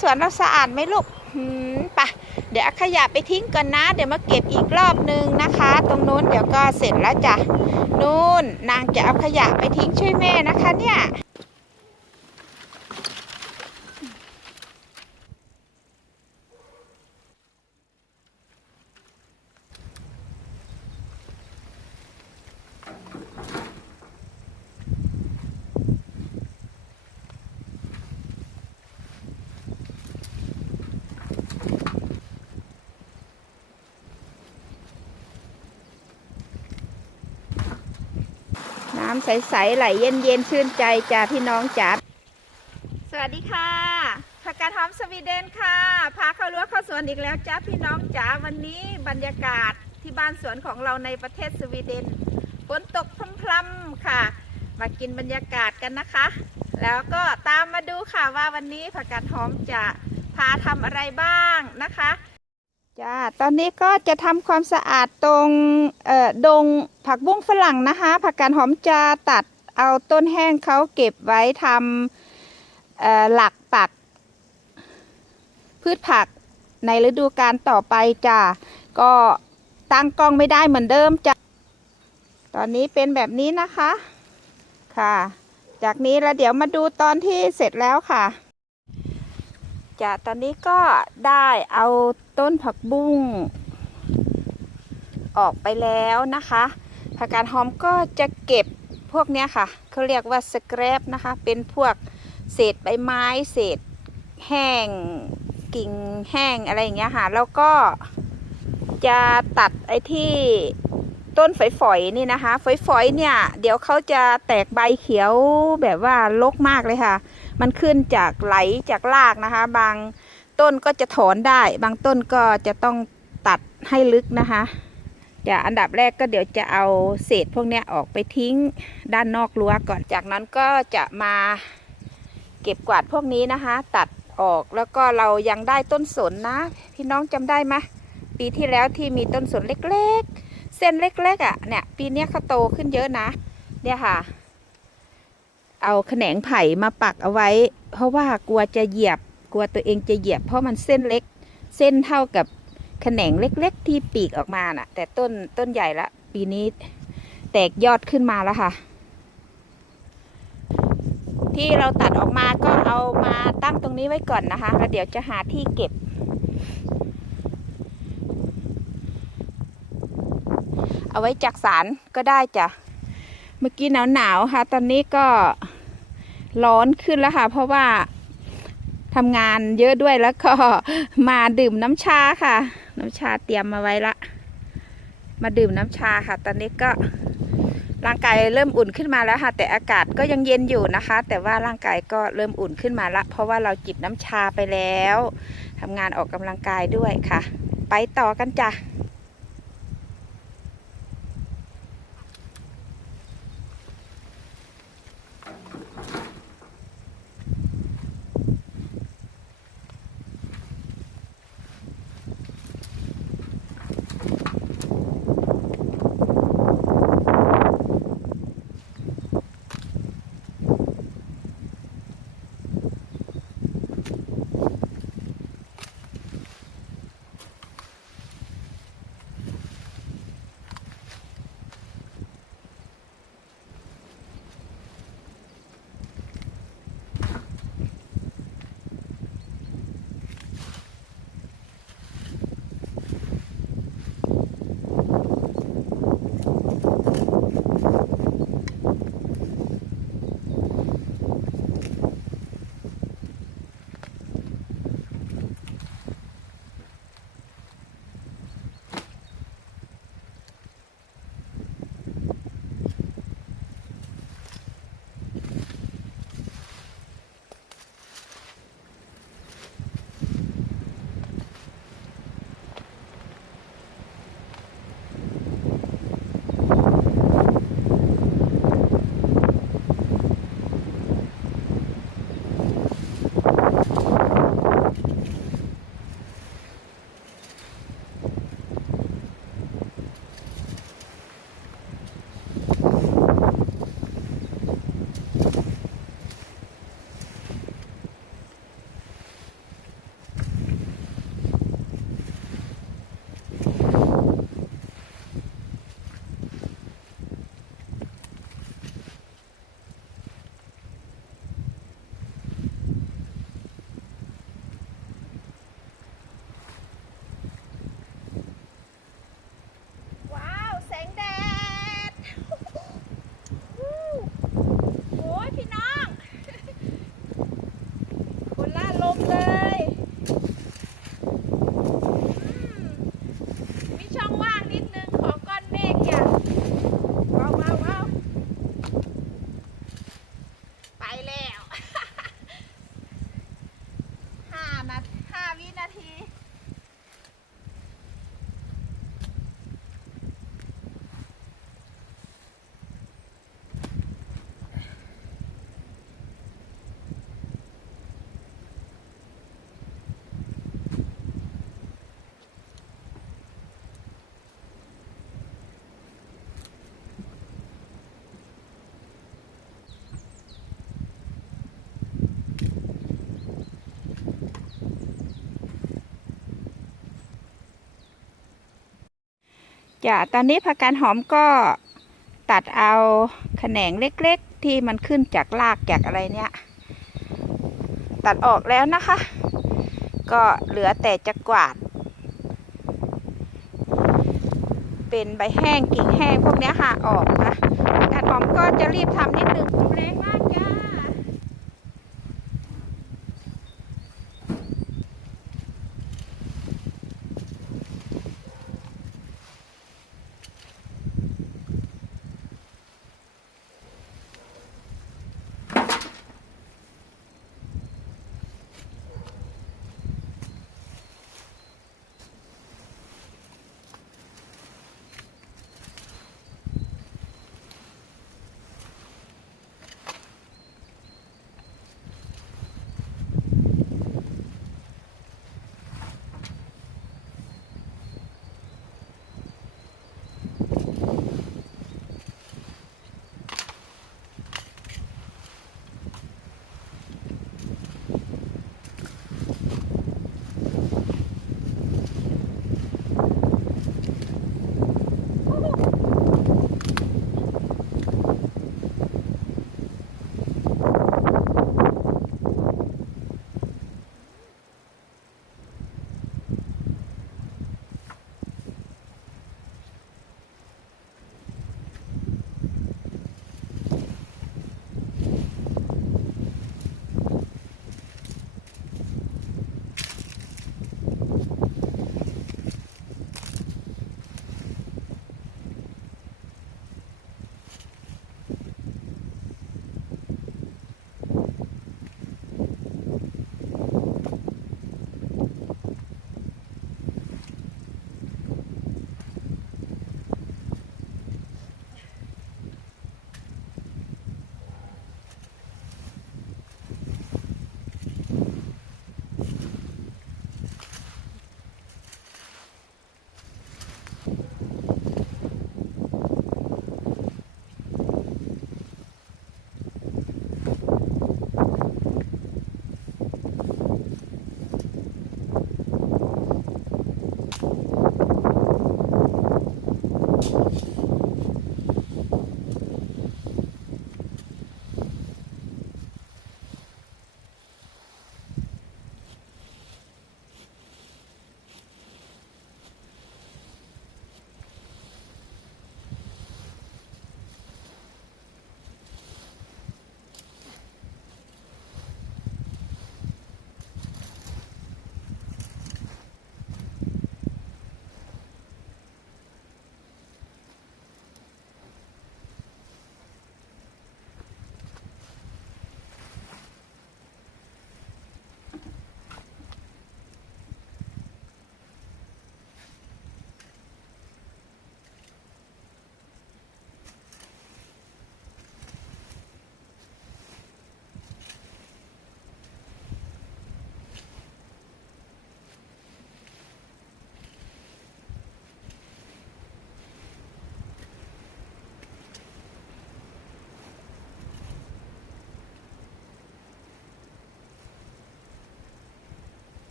สวนเราสะอาดไหมลูกหืมปะเดี๋ยวขยะไปทิ้งก่อนนะ เดี๋ยวมาเก็บอีกรอบนึงนะคะ ตรงนู้นเดี๋ยวก็เสร็จแล้วจ้ะนู่นนางจะเอาขยะไปทิ้งช่วยแม่นะคะเนี่ย น้ำ ใสๆไหลเย็นๆชื่นใจจ้าพี่น้องจ๋าสวัสดีค่ะผักกาดหอมสวีเดนค่ะ พาเข้ารั้วเข้าสวนอีกแล้วจ้าพี่น้องจ๋าวันนี้บรรยากาศที่บ้านสวนของเราในประเทศสวีเดนฝนตกพรำๆค่ะ มากินบรรยากาศกันนะคะ แล้วก็ตามมาดูค่ะว่าวันนี้ผักกาดหอมจะพาทำอะไรบ้างนะคะ จ้า ตอนนี้ก็จะทำความสะอาดตรงเอ่อดงผักบุ้งฝรั่งนะคะ ผักกาดหอมจะตัดเอาต้นแห้งเขาเก็บไว้ทำเอ่อหลักปัก พืชผักในฤดูกาลต่อไปจ้า ก็ตั้งกล้องไม่ได้เหมือนเดิมจ้า ตอนนี้เป็นแบบนี้นะคะ ค่ะ จากนี้แล้วเดี๋ยวมาดูตอนที่เสร็จแล้วค่ะ จะตอนนี้ก็ได้เอาต้นผักบุ้งออกไปแล้วนะคะผักกาดหอมก็จะเก็บพวกเนี้ยค่ะเขาเรียกว่าสแครปนะคะ เป็นพวกเศษใบไม้เศษแห้งกิ่งแห้งอะไรอย่างเงี้ยค่ะ แล้วก็จะตัดไอ้ที่ต้นฝอยๆนี่นะคะ ฝอยๆเนี่ย เดี๋ยวเขาจะแตกใบเขียวแบบว่าลกมากเลยค่ะ มันขึ้นจากไหลจากรากนะคะ บางต้นก็จะถอนได้ บางต้นก็จะต้องตัดให้ลึกนะคะจะอันดับแรกก็เดี๋ยวจะเอาเศษพวกนี้ออกไปทิ้งด้านนอกรั้วก่อนจากนั้นก็จะมาเก็บกวาดพวกนี้นะคะ ตัดออกแล้วก็เรายังได้ต้นสนนะ พี่น้องจำได้ไหมปีที่แล้วที่มีต้นสนเล็กๆ เส้นเล็กๆอะ่ะเนี่ยปีนี้เขาโตขึ้นเยอะนะ เนี่ยค่ะ เอาแขนงไผ่มาปักเอาไว้ เพราะว่ากลัวจะเหยียบ กลัวตัวเองจะเหยียบ เพราะมันเส้นเล็ก เส้นเท่ากับแขนงเล็ก ๆ ที่ปีกออกมาน่ะ แต่ต้นต้นใหญ่ละ ปีนี้แตกยอดขึ้นมาแล้วค่ะ ที่เราตัดออกมาก็เอามาตั้งตรงนี้ไว้ก่อนนะคะแล้วเดี๋ยวจะหาที่เก็บเอาไว้จักสารก็ได้จ้ะ เมื่อกี้หนาวๆค่ะ ตอนนี้ก็ ร้อนขึ้นแล้วค่ะ เพราะว่าทำงานเยอะด้วยแล้วก็มาดื่มน้ำชาค่ะ น้ำชาเตรียมมาไว้ละ มาดื่มน้ำชาค่ะ ตอนนี้ก็ร่างกายเริ่มอุ่นขึ้นมาแล้วค่ะ แต่อากาศก็ยังเย็นอยู่นะคะ แต่ว่าร่างกายก็เริ่มอุ่นขึ้นมาละ เพราะว่าเราจิบน้ำชาไปแล้วทำงานออกกำลังกายด้วยค่ะ ไปต่อกันจ้ะ จ้ะตอนนี้ผักกาดหอมก็ตัดเอาแขนงเล็กๆ ที่มันขึ้นจากรากจากอะไรเนี่ย ตัดออกแล้วนะคะ ก็เหลือแต่จะกวาด เป็นใบแห้งกิ่งแห้งพวกนี้ยค่ะออกนะผักกาดหอมก็จะรีบทำนิดนึงแรงมากจ้า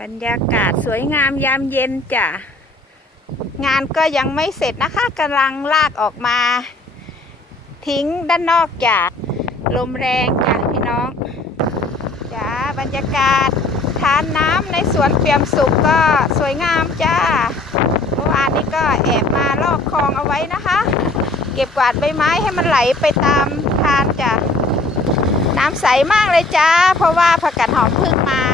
บรรยากาศสวยงามยามเย็นจ้ะ งานก็ยังไม่เสร็จนะคะกำลังลากออกมา ทิ้งด้านนอกจ้ะ ลมแรงจ้ะพี่น้องจ้าบรรยากาศทานน้ำในสวนเปี่ยมสุขก็สวยงามจ้าเมื่อวานนี้ก็แอบมาลอกคลองเอาไว้นะคะ เก็บกวาดใบไม้ให้มันไหลไปตามทานจ้ะน้ำใสมากเลยจ้า เพราะว่าผักกาดหอมเพิ่งมา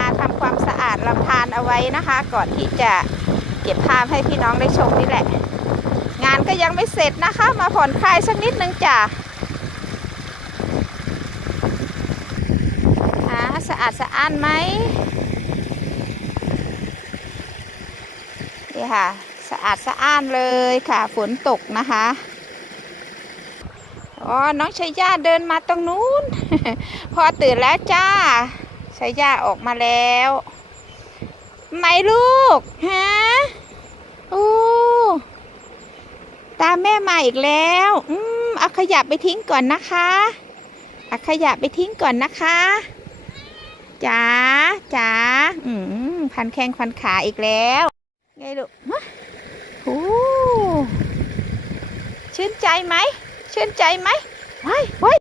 อาดลำธารเอาไว้นะคะ ก่อนที่จะเก็บภาพให้พี่น้องได้ชมนี่แหละ งานก็ยังไม่เสร็จนะคะ มาผ่อนคลายสักนิดนึงจ้ะอาสะอาดสะอ้านไหมนี่ค่ะ สะอาดสะอ้านเลยค่ะ ฝนตกนะคะอ๋อน้องชัยยาเดินมาตรงนู้น พอตื่นแล้วจ้าชัยยาออกมาแล้ว ไหมลูกฮะโอ้ตาแม่มาอีกแล้ว อืมเอาขยะไปทิ้งก่อนนะคะเอาขยะไปทิ้งก่อนนะคะจ๋าจ๋าอืมพันแข้งพันขาอีกแล้ว ไงลูกฮะโอ้ชื่นใจไหมชื่นใจไหมว้ายว้าย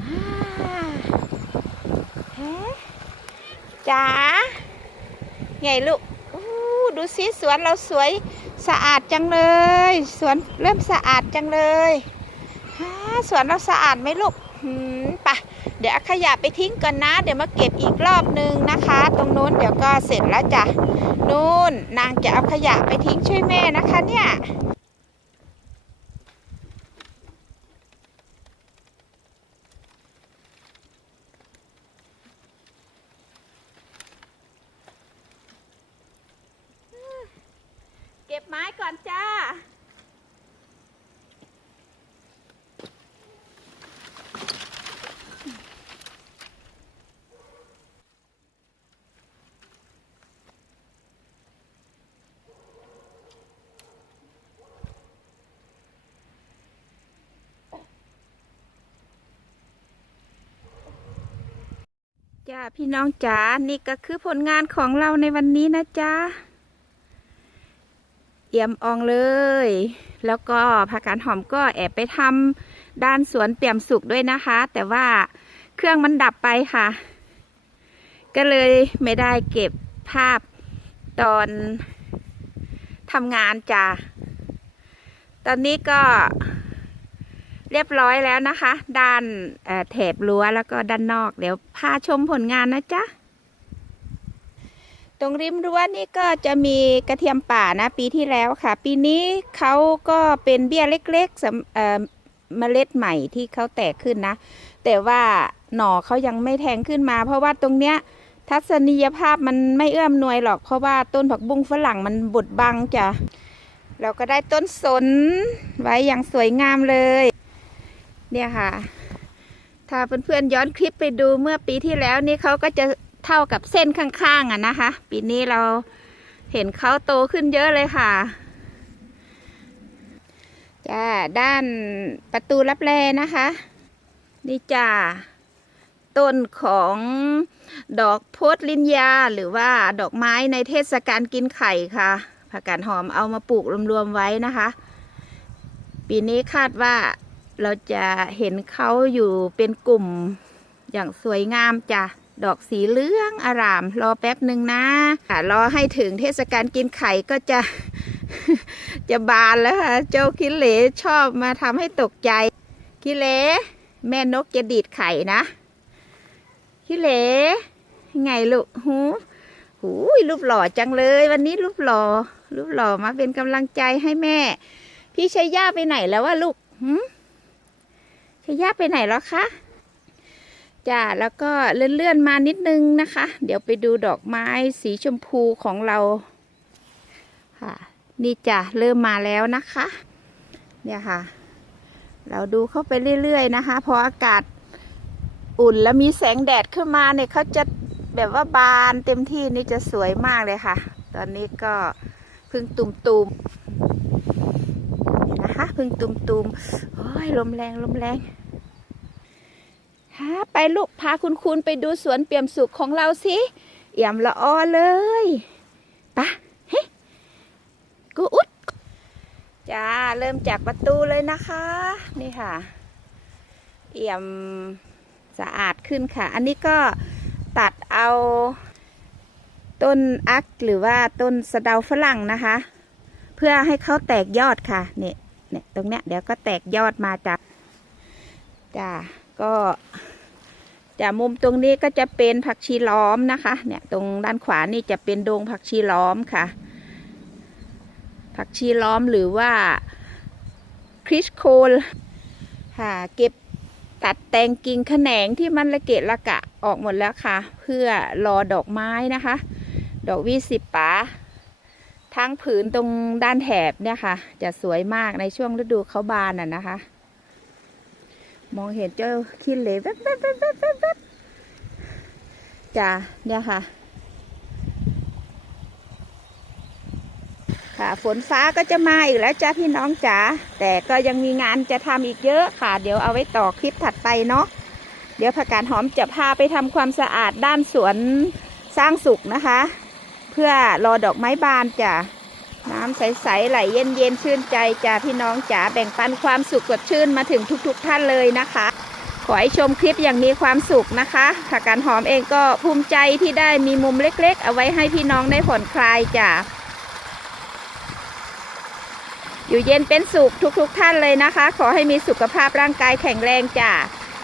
อ่า เอ๊ะจ๋าไงลูกดูสิสวนเราสวยสะอาดจังเลย สวนเริ่มสะอาดจังเลยฮสวนเราสะอาดไหมลูกหืมไปะเดี๋ยวขยะไปทิ้งก่อนนะ เดี๋ยวมาเก็บอีกรอบนึงนะคะ ตรงนู้นเดี๋ยวก็เสร็จแล้วจ้ะนู่นนางจะเอาขยะไปทิ้งช่วยแม่นะคะเนี่ย ไม้ก่อนจ้า จ้าพี่น้องจ๋า นี่ก็คือผลงานของเราในวันนี้นะจ๊ะ เอี่ยมอองเลย แล้วก็ผักกาดหอมก็แอบไปทำด้านสวนเปี่ยมสุกด้วยนะคะ แต่ว่าเครื่องมันดับไปค่ะ ก็เลยไม่ได้เก็บภาพตอนทำงานจ้ะ ตอนนี้ก็เรียบร้อยแล้วนะคะ ด้านแถบรั้วแล้วก็ด้านนอก เดี๋ยวพาชมผลงานนะจ๊ะ ตรงริมรั้วนี่ก็จะมีกระเทียมป่านะ ปีที่แล้วค่ะ ปีนี้เขาก็เป็นเบี้ยเล็กๆสำเอ่อเมล็ดใหม่ที่เขาแตกขึ้นนะ แต่ว่าหน่อเขายังไม่แทงขึ้นมา เพราะว่าตรงเนี้ยทัศนียภาพมันไม่เอื้อมหน่วยหรอก เพราะว่าต้นผักบุ้งฝรั่งมันบดบังจ้ะเราก็ได้ต้นสนไว้อย่างสวยงามเลย เนี่ยค่ะ ถ้าเพื่อนๆย้อนคลิปไปดูเมื่อปีที่แล้วนี่เขาก็จะ เท่ากับเส้นข้างๆอะนะคะ ปีนี้เราเห็นเขาโตขึ้นเยอะเลยค่ะจ้าด้านประตูรับแลนะคะ นี่จ้าต้นของดอกโพธลินยา หรือว่าดอกไม้ในเทศกาลกินไข่ค่ะผักกาดหอมเอามาปลูกรวมๆไว้นะคะ ปีนี้คาดว่าเราจะเห็นเขาอยู่เป็นกลุ่มอย่างสวยงามจ้ะ ดอกสีเหลืองอาราม รอแป๊บหนึ่งนะค่ะรอให้ถึงเทศกาลกินไข่ก็จะ จะบานแล้วค่ะ เจ้าคิเหลชอบมาทำให้ตกใจ คิเหลแม่นกจะดีดไข่นะ คิเหลไงลูกหูหูยรูปหล่อจังเลย วันนี้รูปหล่อรูปหล่อมาเป็นกำลังใจให้แม่ พี่ชัยย่าไปไหนแล้ววะลูกหืมชัยย่าไปไหนแล้วคะ จ้าแล้วก็เลื่อนๆมานิดนึงนะคะ เดี๋ยวไปดูดอกไม้สีชมพูของเราค่ะนี่จ้ะเริ่มมาแล้วนะคะ เนี่ยค่ะ เราดูเข้าไปเรื่อยๆนะคะพออากาศอุ่นแล้วมีแสงแดดขึ้นมาเนี่ยเขาจะแบบว่าบานเต็มที่นี่จะสวยมากเลยค่ะ ตอนนี้ก็พึ่งตุ่มๆนี่นะคะพึ่งตุ่มๆโอ้ยลมแรงลมแรง ฮะไปลูกพาคุณคุณไปดูสวนเปี่ยมสุขของเราสิเอี่ยมละออเลยปะเฮ้กูอุดจ้าเริ่มจากประตูเลยนะคะ นี่ค่ะ เอี่ยมสะอาดขึ้นค่ะ อันนี้ก็ตัดเอาต้นอักหรือว่าต้นสะเดาฝรั่งนะคะ เพื่อให้เขาแตกยอดค่ะเนี่ยเนี่ยตรงเนี้ยเดี๋ยวก็แตกยอดมาจ้ะจ้ะ ก็จะมุมตรงนี้ก็จะเป็นผักชีล้อมนะคะ เนี่ยตรงด้านขวานี่จะเป็นดงผักชีล้อมค่ะ ผักชีล้อมหรือว่าคริสโคลค่ะเก็บตัดแต่งกิ่งแขนงที่มันละเกะละกะออกหมดแล้วค่ะ เพื่อรอดอกไม้นะคะ ดอกวิสิบปาทั้งผืนตรงด้านแถบเนี่ยค่ะ จะสวยมากในช่วงฤดูเขาบานอะนะคะ มองเห็นเจ้าขี้เหร่แวบแวบแวบแวบแวบแวบจ้ะเนี่ยค่ะ ค่ะ ฝนฟ้าก็จะมาอีกแล้วจ้าพี่น้องจ๋าแต่ก็ยังมีงานจะทำอีกเยอะค่ะ เดี๋ยวเอาไว้ต่อคลิปถัดไปเนาะเดี๋ยวผักกาดหอมจะพาไปทำความสะอาดด้านสวนสร้างสุขนะคะ เพื่อรอดอกไม้บานจ้ะ น้ำใสๆไหลเย็นๆชื่นใจจ้าพี่น้องจ๋าแบ่งปันความสุขสดชื่นมาถึงทุกๆท่านเลยนะคะ ขอให้ชมคลิปอย่างมีความสุขนะคะผักกาดหอมเองก็ภูมิใจที่ได้มีมุมเล็กๆ เอาไว้ให้พี่น้องได้ผ่อนคลายจ้ะอยู่เย็นเป็นสุขทุกๆทท่านเลยนะคะ ขอให้มีสุขภาพร่างกายแข็งแรงจ้ะ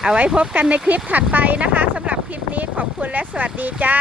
เอาไว้พบกันในคลิปถัดไปนะคะสำหรับคลิปนี้ขอบคุณและสวัสดีจ้า